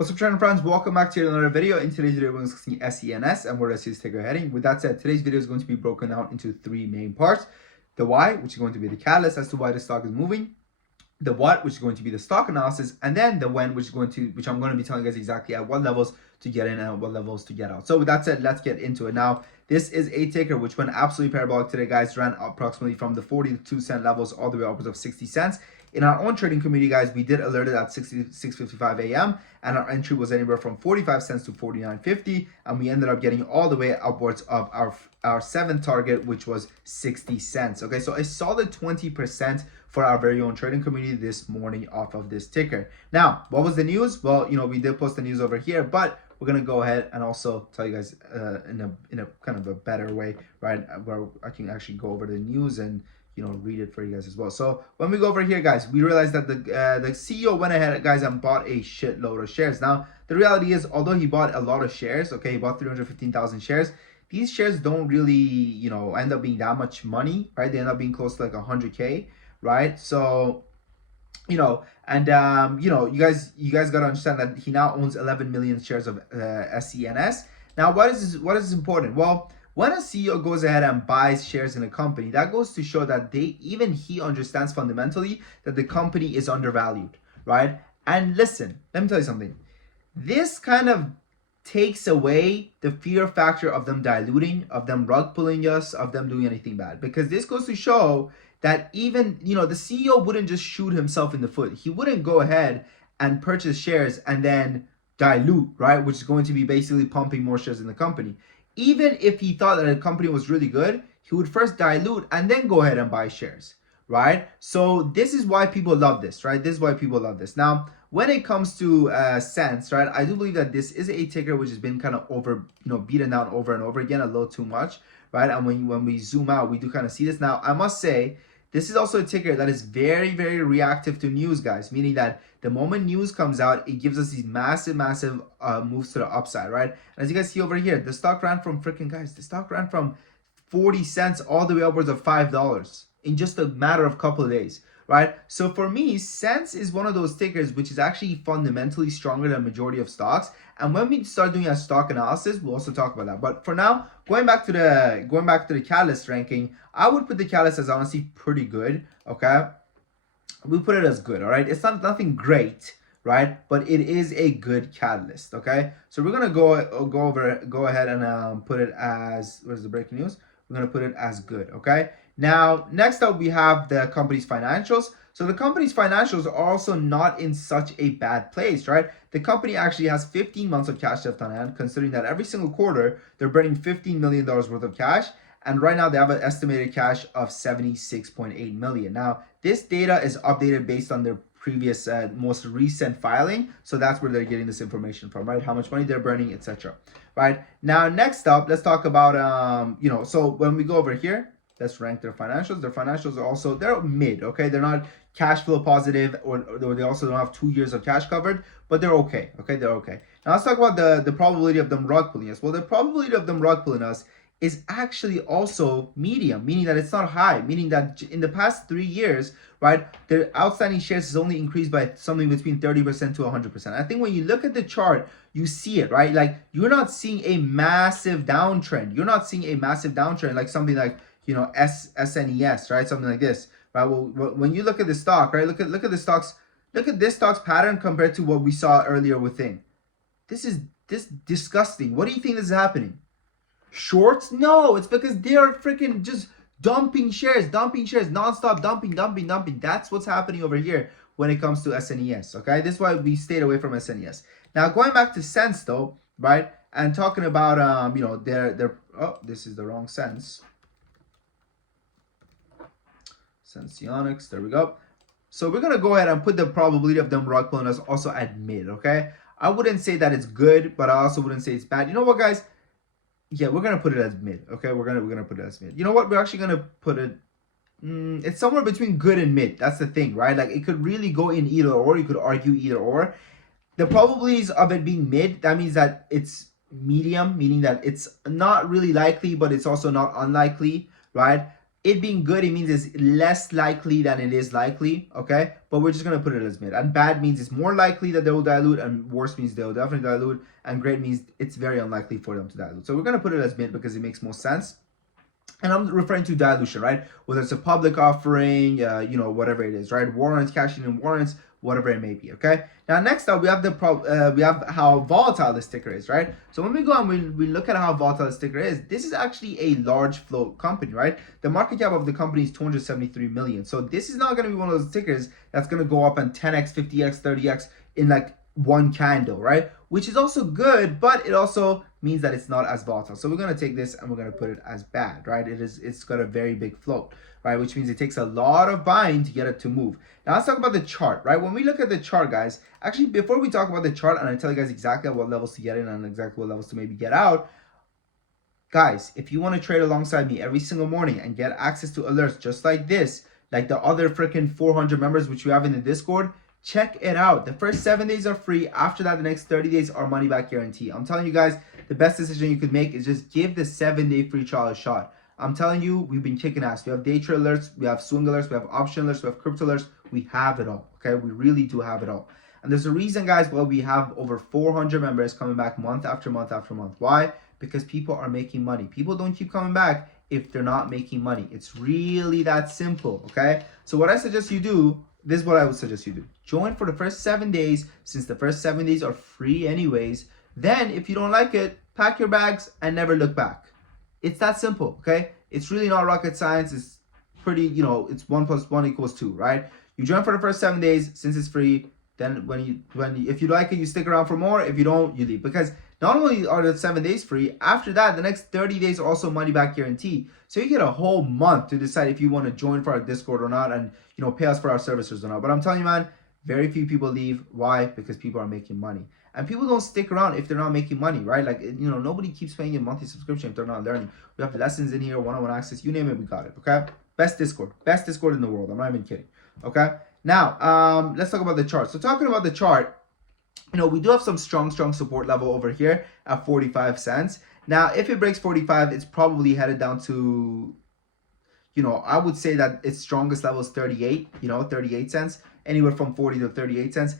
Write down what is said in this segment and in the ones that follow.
What's up, trending friends? Welcome back to another video. In today's video, we're going to discuss SENS and where the ticker heading. With that said, today's video is going to be broken out into three main parts: the why, which is going to be the catalyst as to why the stock is moving; the what, which is going to be the stock analysis; and then the when, which I'm going to be telling you guys exactly at what levels to get in and at what levels to get out. So with that said, let's get into it. Now, this is a ticker which went absolutely parabolic today, guys. Ran approximately from the 42-cent levels all the way upwards of 60 cents. In our own trading community, guys, we did alert it at 6:55 a.m. and our entry was anywhere from 45 cents to 49.50, and we ended up getting all the way upwards of our seventh target, which was 60 cents. Okay, so a solid 20% for our very own trading community this morning off of this ticker. Now, what was the news? Well, we did post the news over here, but we're gonna go ahead and also tell you guys in a kind of a better way, right? Where I can actually go over the news and read it for you guys as well. So when we go over here, guys, we realized that the CEO went ahead, guys, and bought a shitload of shares. Now, the reality is, although he bought a lot of shares, okay, he bought 315,000 shares. These shares don't really, end up being that much money, right? They end up being close to like 100K, right? So, you guys got to understand that he now owns 11 million shares of SENS. Now, what is important? Well, when a CEO goes ahead and buys shares in a company, that goes to show that he understands fundamentally that the company is undervalued, right? And listen, let me tell you something. This kind of takes away the fear factor of them diluting, of them rug pulling us, of them doing anything bad. Because this goes to show that even, the CEO wouldn't just shoot himself in the foot. He wouldn't go ahead and purchase shares and then dilute, right? Which is going to be basically pumping more shares in the company. Even if he thought that a company was really good, he would first dilute and then go ahead and buy shares, right? So this is why people love this, right? This is why people love this. Now, when it comes to Sens, right, I do believe that this is a ticker which has been kind of beaten down over and over again a little too much, right? And when we zoom out, we do kind of see this. Now, I must say, this is also a ticker that is very, very reactive to news, guys, meaning that the moment news comes out, it gives us these massive moves to the upside, right? And as you guys see over here, the stock ran from 40 cents all the way upwards of $5 in just a matter of a couple of days, right? So for me, Sens is one of those tickers which is actually fundamentally stronger than a majority of stocks. And when we start doing a stock analysis, we'll also talk about that. But for now, going back to the catalyst ranking, I would put the catalyst as honestly pretty good. Okay, we put it as good. All right, it's nothing great, right? But it is a good catalyst. Okay, so we're gonna go ahead and put it as, what is the breaking news? We're gonna put it as good. Okay. Now, next up, we have the company's financials. So the company's financials are also not in such a bad place, right? The company actually has 15 months of cash left on hand, considering that every single quarter, they're burning $15 million worth of cash. And right now, they have an estimated cash of $76.8 million. Now, this data is updated based on their previous, most recent filing. So that's where they're getting this information from, right? How much money they're burning, etc. Right? Now, next up, let's talk about, so when we go over here, let's rank their financials. Their financials are also, they're mid, okay? They're not cash flow positive, or they also don't have 2 years of cash covered, but they're okay, okay? They're okay. Now let's talk about the probability of them rug pulling us. Well, the probability of them rug pulling us is actually also medium, meaning that it's not high, meaning that in the past 3 years, right, their outstanding shares has only increased by something between 30% to 100%. I think when you look at the chart, you see it, right? Like, you're not seeing a massive downtrend. You're not seeing a massive downtrend like something like, SNES, right? Something like this, right? Well, when you look at the stock, right? Look at the stocks. Look at this stock's pattern compared to what we saw earlier within. This is disgusting. What do you think is happening? Shorts? No, it's because they are freaking just dumping shares, nonstop dumping. That's what's happening over here when it comes to SNES. Okay, this is why we stayed away from SNES. Now going back to Sens though, right? And talking about their this is the wrong Sens. Sensionics, there we go. So we're gonna go ahead and put the probability of them rug pulling us also at mid. Okay, I wouldn't say that it's good, but I also wouldn't say it's bad. You know what, guys? Yeah, we're gonna put it as mid. Okay, we're gonna put it as mid. You know what? We're actually gonna put it. It's somewhere between good and mid. That's the thing, right? Like, it could really go in either or. You could argue either or. The probabilities of it being mid, that means that it's medium, meaning that it's not really likely, but it's also not unlikely, right? It being good, it means it's less likely than it is likely, okay? But we're just going to put it as mid. And bad means it's more likely that they will dilute, and worse means they will definitely dilute, and great means it's very unlikely for them to dilute. So we're going to put it as mid because it makes more sense. And I'm referring to dilution, right? Whether it's a public offering, whatever it is, right? Warrants, cashing in warrants, whatever it may be, okay? Now, next up, we have how volatile the sticker is, right? So when we go and we look at how volatile the sticker is, this is actually a large float company, right? The market cap of the company is 273 million. So this is not going to be one of those stickers that's going to go up on 10x, 50x, 30x in like one candle, right? Which is also good, but it also means that it's not as volatile. So we're going to take this and we're going to put it as bad, right? It's got a very big float, right? Which means it takes a lot of buying to get it to move. Now let's talk about the chart, right? When we look at the chart, guys, actually before we talk about the chart and I tell you guys exactly what levels to get in and exactly what levels to maybe get out, guys, if you want to trade alongside me every single morning and get access to alerts just like this, like the other freaking 400 members which we have in the Discord, check it out. The first 7 days are free. After that, the next 30 days are money back guarantee. I'm telling you guys, the best decision you could make is just give the 7-day free trial a shot. I'm telling you, we've been kicking ass. We have day trade alerts, we have swing alerts, we have option alerts, we have crypto alerts. We have it all, okay? We really do have it all. And there's a reason, guys, why we have over 400 members coming back month after month after month. Why? Because people are making money. People don't keep coming back if they're not making money. It's really that simple, okay? So what I suggest you do, this is what I would suggest you do. Join for the first 7 days, since the first 7 days are free anyways. Then, if you don't like it, pack your bags and never look back. It's that simple, okay? It's really not rocket science. It's pretty, it's 1 + 1 = 2, right? You join for the first 7 days, since it's free. Then if you like it, you stick around for more. If you don't, you leave. Because not only are the 7 days free, after that, the next 30 days are also money back guarantee. So you get a whole month to decide if you want to join for our Discord or not, and pay us for our services or not. But I'm telling you, man, very few people leave. Why? Because people are making money. And people don't stick around if they're not making money, right? Like, nobody keeps paying a monthly subscription if they're not learning. We have lessons in here, one-on-one access, you name it, we got it, okay? Best Discord in the world. I'm not even kidding, okay? Now, let's talk about the chart. So talking about the chart, we do have some strong support level over here at 45 cents. Now, if it breaks 45, it's probably headed down to, I would say that its strongest level is 38, 38 cents, anywhere from 40 to 38 cents.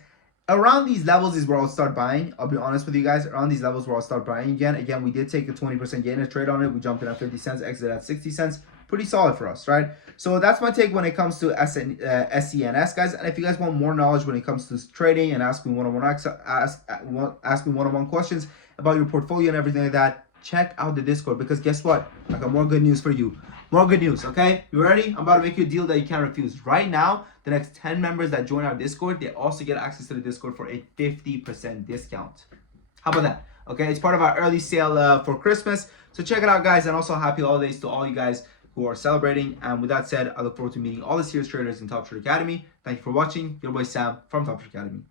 Around these levels is where I'll start buying. I'll be honest with you guys. Around these levels where I'll start buying again. Again, we did take a 20% gain trade on it. We jumped in at 50 cents, exited at 60 cents. Pretty solid for us, right? So that's my take when it comes to SENS, guys. And if you guys want more knowledge when it comes to trading and ask me one-on-one questions about your portfolio and everything like that, check out the Discord, because guess what? I got more good news for you. More good news, okay? You ready? I'm about to make you a deal that you can't refuse. Right now, the next 10 members that join our Discord, they also get access to the Discord for a 50% discount. How about that? Okay, it's part of our early sale for Christmas. So check it out, guys. And also happy holidays to all you guys who are celebrating. And with that said, I look forward to meeting all the serious traders in Top Trade Academy. Thank you for watching. Your boy Sam from Top Trade Academy.